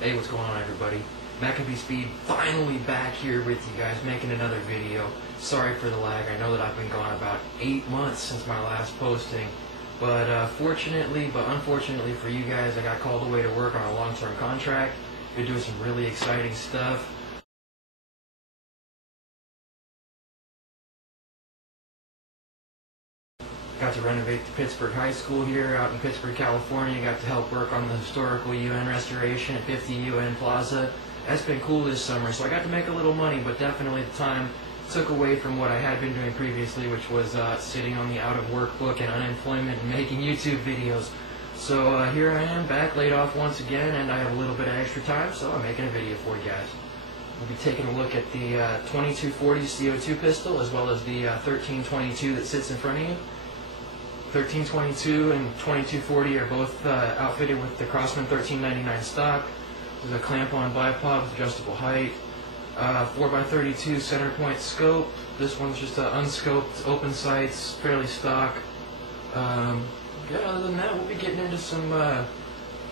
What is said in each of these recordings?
Hey, what's going on, everybody? Maccabee Speed finally back here with you guys, making another video. Sorry for the lag. I know that I've been gone about 8 months since my last posting, but fortunately, but unfortunately for you guys, I got called away to work on a long-term contract. Been doing some really exciting stuff. Got to renovate the Pittsburgh High School here out in Pittsburgh, California. Got to help work on the historical UN restoration at 50 UN Plaza. That's been cool this summer, so I got to make a little money, but definitely the time took away from what I had been doing previously, which was sitting on the out-of-work book and unemployment and making YouTube videos. So here I am, back, laid off once again, and I have a little bit of extra time, so I'm making a video for you guys. We'll be taking a look at the 2240 CO2 pistol, as well as the 1322 that sits in front of you. 1322 and 2240 are both outfitted with the Crosman 1399 stock. There's a clamp-on bipod with adjustable height. 4x32 center point scope. This one's just unscoped, open sights, fairly stock. Yeah, other than that, we'll be getting into some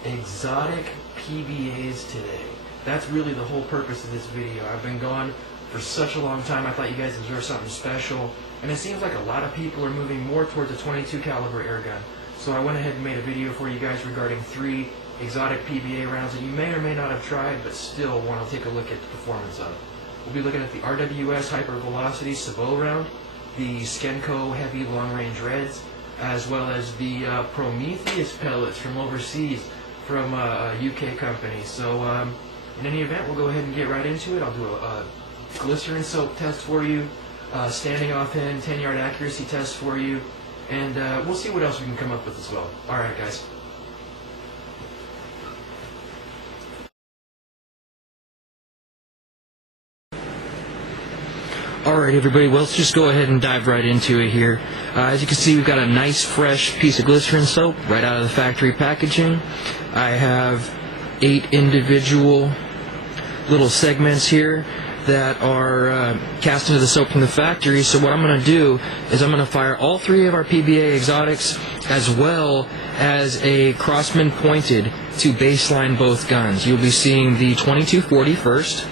exotic PBAs today. That's really the whole purpose of this video. I've been gone for such a long time. I thought you guys deserved something special. And it seems like a lot of people are moving more towards a 22 caliber air gun. So I went ahead and made a video for you guys regarding 3 exotic PBA rounds that you may or may not have tried, but still want to take a look at the performance of. We'll be looking at the RWS Hypervelocity Sabot round, the Skenco Heavy Long Range Reds, as well as the Prometheus pellets from overseas from a UK company. So in any event, we'll go ahead and get right into it. I'll do a glycerin soap test for you, standing offhand 10-yard accuracy test for you, and we'll see what else we can come up with as well. Alright guys. Alright everybody, well, let's just go ahead and dive right into it here. As you can see, we've got a nice fresh piece of glycerin soap right out of the factory packaging. I have 8 individual little segments here that are cast into the soap from the factory. So what I'm going to do is I'm going to fire all 3 of our PBA exotics, as well as a Crossman pointed to baseline both guns. You'll be seeing the 2240 first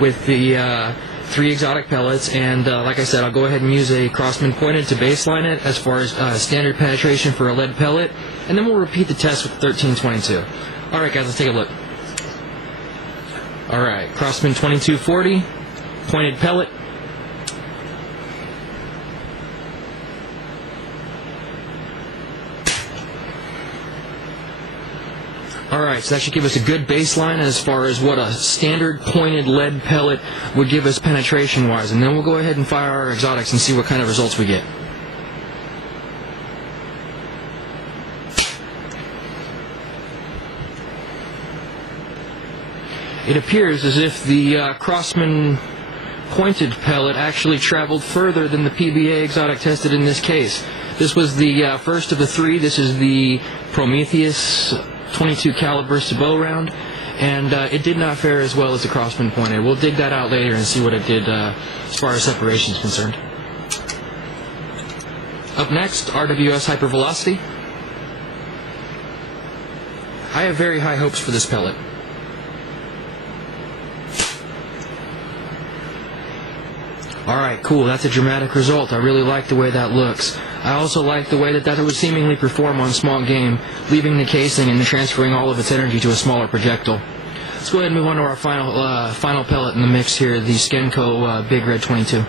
with the 3 exotic pellets, and like I said, I'll go ahead and use a Crossman pointed to baseline it as far as standard penetration for a lead pellet, and then we'll repeat the test with 1322. Alright guys, let's take a look. Alright, Crossman 2240, pointed pellet. Alright, so that should give us a good baseline as far as what a standard pointed lead pellet would give us penetration-wise. And then we'll go ahead and fire our exotics and see what kind of results we get. It appears as if the Crossman pointed pellet actually traveled further than the PBA exotic tested in this case. This was the first of the 3. This is the Prometheus 22 caliber Sabot round, and it did not fare as well as the Crossman pointed. We'll dig that out later and see what it did as far as separation is concerned. Up next, RWS Hypervelocity. I have very high hopes for this pellet. Alright, cool, that's a dramatic result. I really like the way that looks. I also like the way that would seemingly perform on small game, leaving the casing and transferring all of its energy to a smaller projectile. Let's go ahead and move on to our final pellet in the mix here, the Skenco Big Red 22.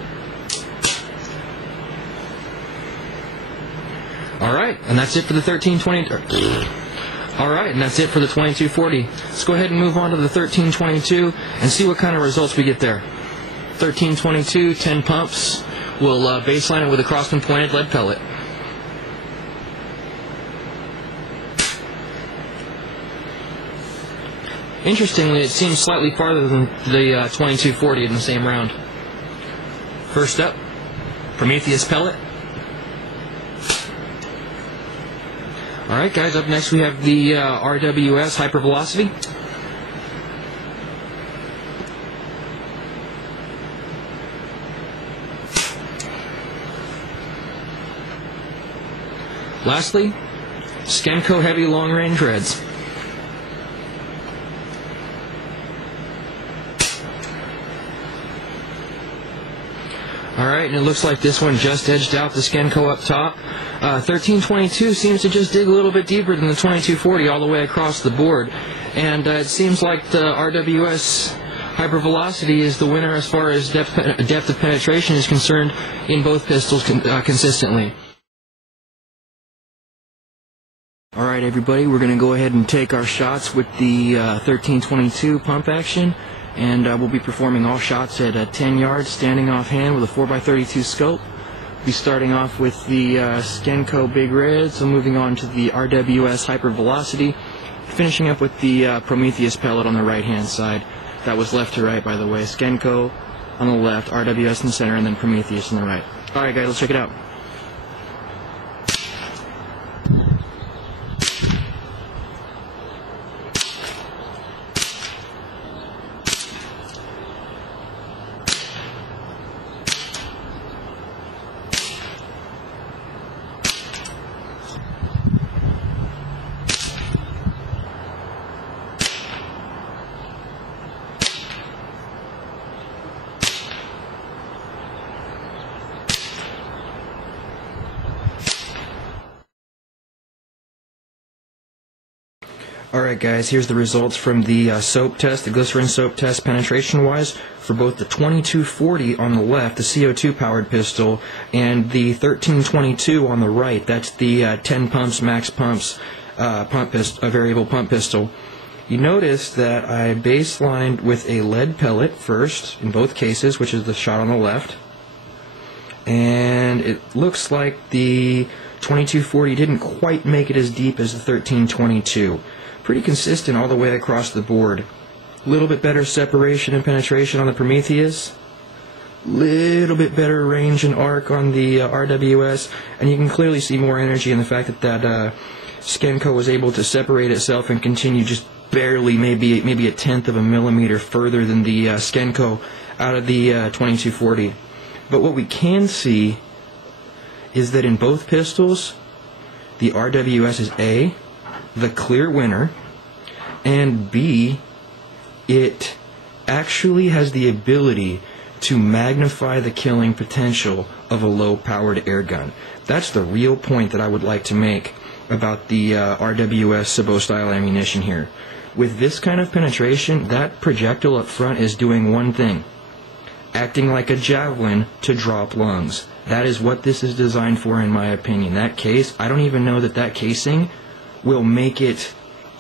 Alright, and that's it for the 1320. Alright, and that's it for the 2240. Let's go ahead and move on to the 1322 and see what kind of results we get there. 1322, 10 pumps. We'll baseline it with a Crossman pointed lead pellet. Interestingly, it seems slightly farther than the 2240 in the same round. First up, Prometheus pellet. Alright guys, up next we have the RWS Hypervelocity. Lastly, Skenco Heavy Long Range Reds. Alright, and it looks like this one just edged out the Skenco up top. 1322 seems to just dig a little bit deeper than the 2240 all the way across the board. And it seems like the RWS Hypervelocity is the winner as far as depth of penetration is concerned in both pistols consistently. Alright everybody, we're going to go ahead and take our shots with the 1322 pump action. And we'll be performing all shots at 10 yards, standing offhand with a 4x32 scope. We'll be starting off with the Skenco Big Red, so moving on to the RWS Hypervelocity, finishing up with the Prometheus pellet on the right-hand side. That was left to right, by the way. Skenco on the left, RWS in the center, and then Prometheus on the right. Alright guys, let's check it out. Alright guys, here's the results from the soap test, the glycerin soap test penetration-wise for both the 2240 on the left, the CO2 powered pistol, and the 1322 on the right. That's the 10 pumps, max pumps, variable pump pistol. You notice that I baselined with a lead pellet first, in both cases, which is the shot on the left. And it looks like the 2240 didn't quite make it as deep as the 1322. Pretty consistent all the way across the board. A little bit better separation and penetration on the Prometheus. Little bit better range and arc on the RWS. And you can clearly see more energy in the fact that Skenco was able to separate itself and continue just barely, maybe a tenth of a millimeter further than the Skenco out of the 2240. But what we can see is that in both pistols, the RWS is A, the clear winner, and B, it actually has the ability to magnify the killing potential of a low-powered air gun. That's the real point that I would like to make about the RWS Sabot-style ammunition here. With this kind of penetration, that projectile up front is doing one thing: acting like a javelin to drop lungs. That is what this is designed for, in my opinion. That case, I don't even know that casing will make it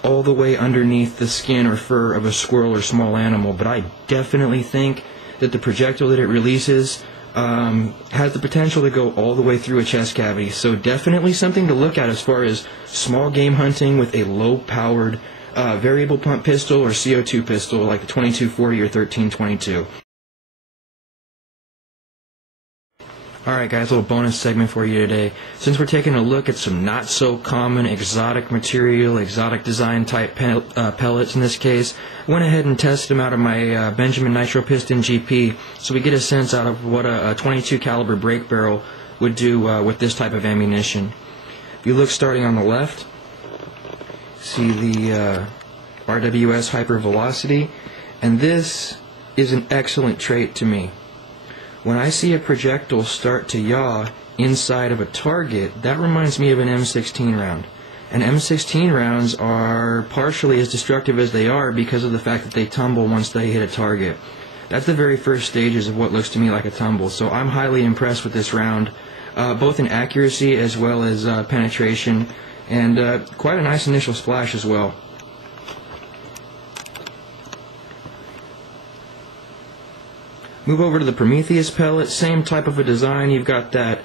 all the way underneath the skin or fur of a squirrel or small animal, but I definitely think that the projectile that it releases has the potential to go all the way through a chest cavity. So definitely something to look at as far as small game hunting with a low-powered variable pump pistol or CO2 pistol like the 2240 or 1322. Alright guys, a little bonus segment for you today. Since we're taking a look at some not so common exotic material, exotic design type pellets in this case, I went ahead and tested them out of my Benjamin Nitro Piston GP so we get a sense out of what a 22 caliber break barrel would do with this type of ammunition. If you look starting on the left, see the RWS Hypervelocity, and this is an excellent trait to me. When I see a projectile start to yaw inside of a target, that reminds me of an M16 round. And M16 rounds are partially as destructive as they are because of the fact that they tumble once they hit a target. That's the very first stages of what looks to me like a tumble. So I'm highly impressed with this round, both in accuracy as well as penetration, and quite a nice initial splash as well. Move over to the Prometheus pellet, same type of a design. You've got that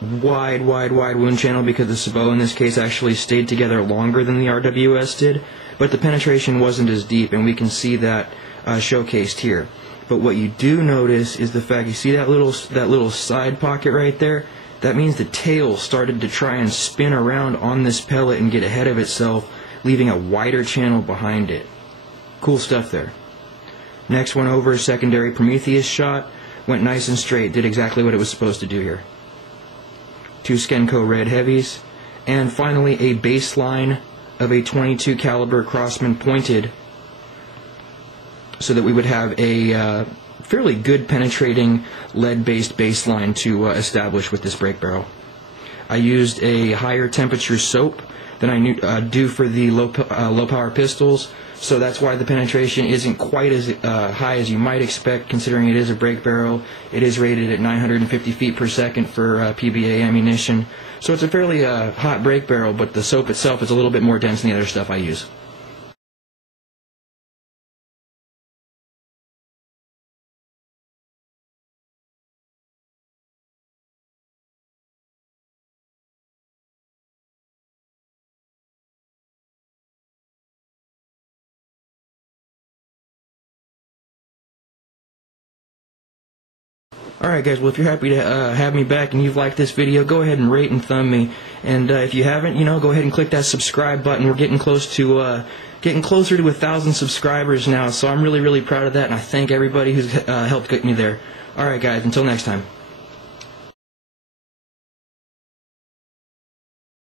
wide wound channel because the sabot in this case actually stayed together longer than the RWS did, but the penetration wasn't as deep, and we can see that showcased here. But what you do notice is the fact, you see that little side pocket right there? That means the tail started to try and spin around on this pellet and get ahead of itself, leaving a wider channel behind it. Cool stuff there. Next one over, secondary Prometheus shot, went nice and straight, did exactly what it was supposed to do here. 2 Skenco red heavies, and finally a baseline of a 22 caliber Crossman pointed, so that we would have a fairly good penetrating lead-based baseline to establish with this brake barrel. I used a higher temperature soap than I do for the low power pistols, so that's why the penetration isn't quite as high as you might expect, considering it is a brake barrel. It is rated at 950 feet per second for PBA ammunition, so it's a fairly hot brake barrel, but the soap itself is a little bit more dense than the other stuff I use. Alright guys, well if you're happy to have me back and you've liked this video, go ahead and rate and thumb me. And if you haven't, go ahead and click that subscribe button. We're getting closer to 1,000 subscribers now, so I'm really proud of that, and I thank everybody who's helped get me there. Alright guys, until next time.